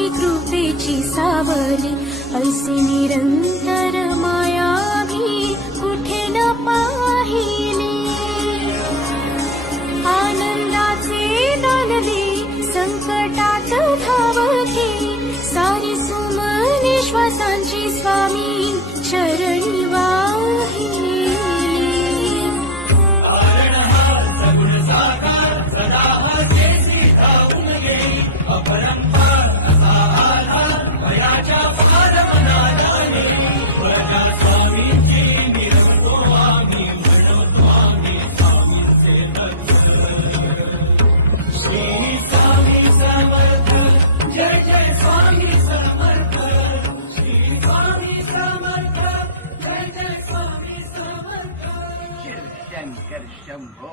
स्वामी कृपेची सावली, ऐसी निरंतर माया भी कुठे न पाहिली. आनंदाचे दान दे संकटात धावके, सारी सुमने श्वासांची स्वामी चरणी वाहिली. शंकर शंभो.